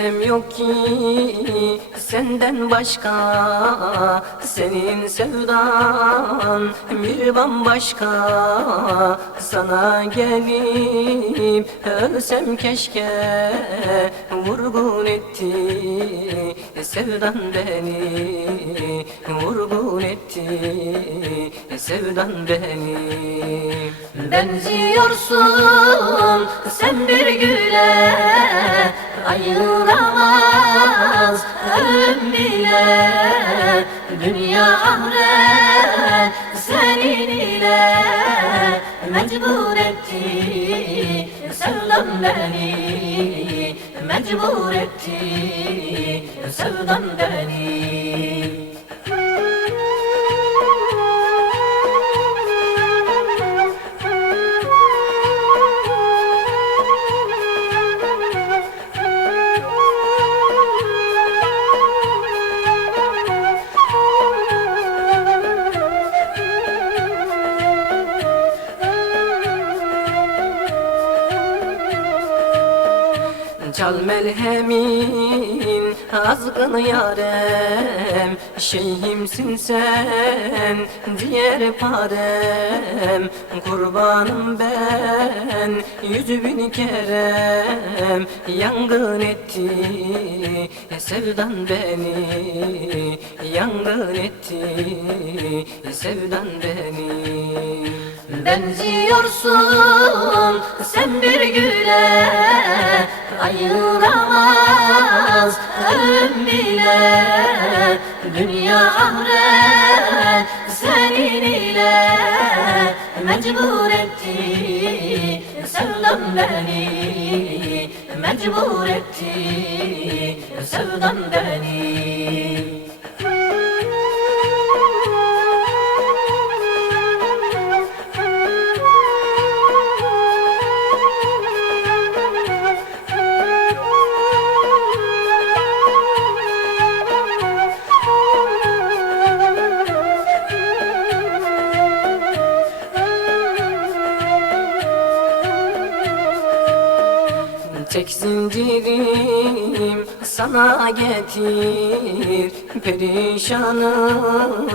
Kimsem yok ki senden başka Senin sevdan bir bambaşka. Sana gelip ölsem keşke Vurgun etti sevdan beni. Vurgun etti sevdan beni Benziyorsun sen bir güle Ayıramaz. Ölüm bile Dünya ahiret senin ile Mecbur etti. Sevdan beni Mecbur etti. Sevdan beni Çal melhemin azgın yarem Şeyhimsin sen diğer parem. Kurbanım ben yüz bin kerem Yangın etti sevdan beni Yangın etti sevdan beni. Benziyorsun sen bir güle Ayıramaz ölüm bile. Dünya ahiret senin ile. Mecbur etti sevdan beni. Mecbur etti sevdan beni Tek zincirim sana getir. Perişanım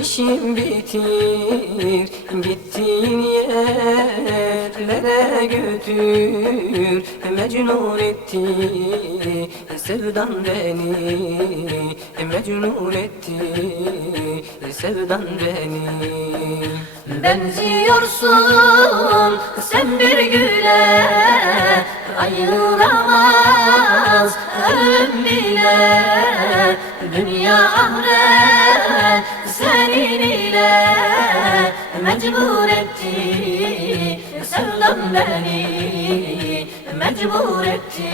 işim bitir. Gittiğin yerlere götür. Mecnun etti sevdan beni. Mecnun etti sevdan beni Benziyorsun sen bir güle Ayıramaz. Ölüm bile Dünya ahiret senin ile Mecbur etti sevdan beni. Mecbur etti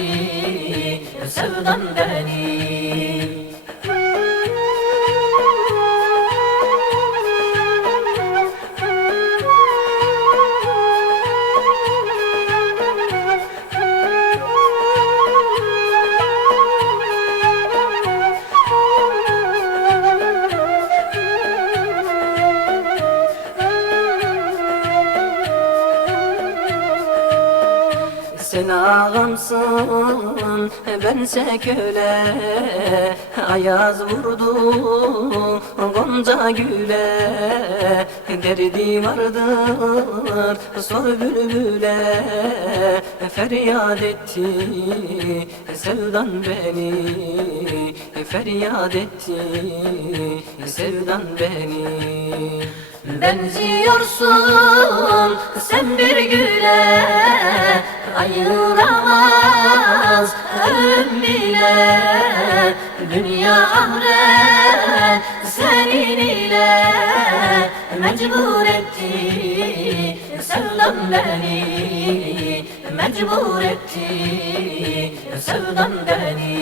sevdan beni Sen ağamsın, bense köle. Ayaz vurdu Gonca güle. Derdi vardır, sor bülbüle Feryat etti. Sevdan beni Feryat etti. Sevdan beni. Benziyorsun sen bir güle Ayıramaz ölüm bile. Dünya ahiret senin ile Mecbur etti sevdan beni Mecbur etti. Sevdan beni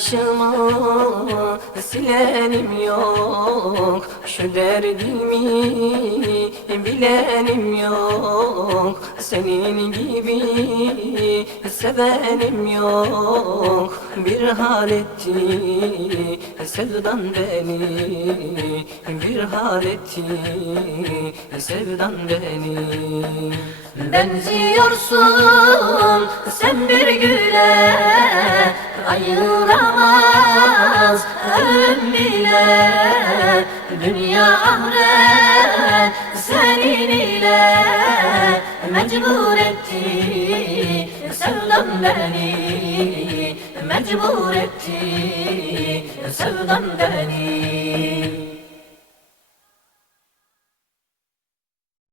Göz yaşımı sil bilenim yok. Şu derdimi bilenim yok. Senin gibi sevenim yok. Bir hal etti sevdan beni Bir hal etti sevdan beni. Benziyorsun sen bir güle Ayıramaz ölüm bile. Dünya ahiret senin ile. Mecbur etti sevdan beni. Mecbur etti sevdan beni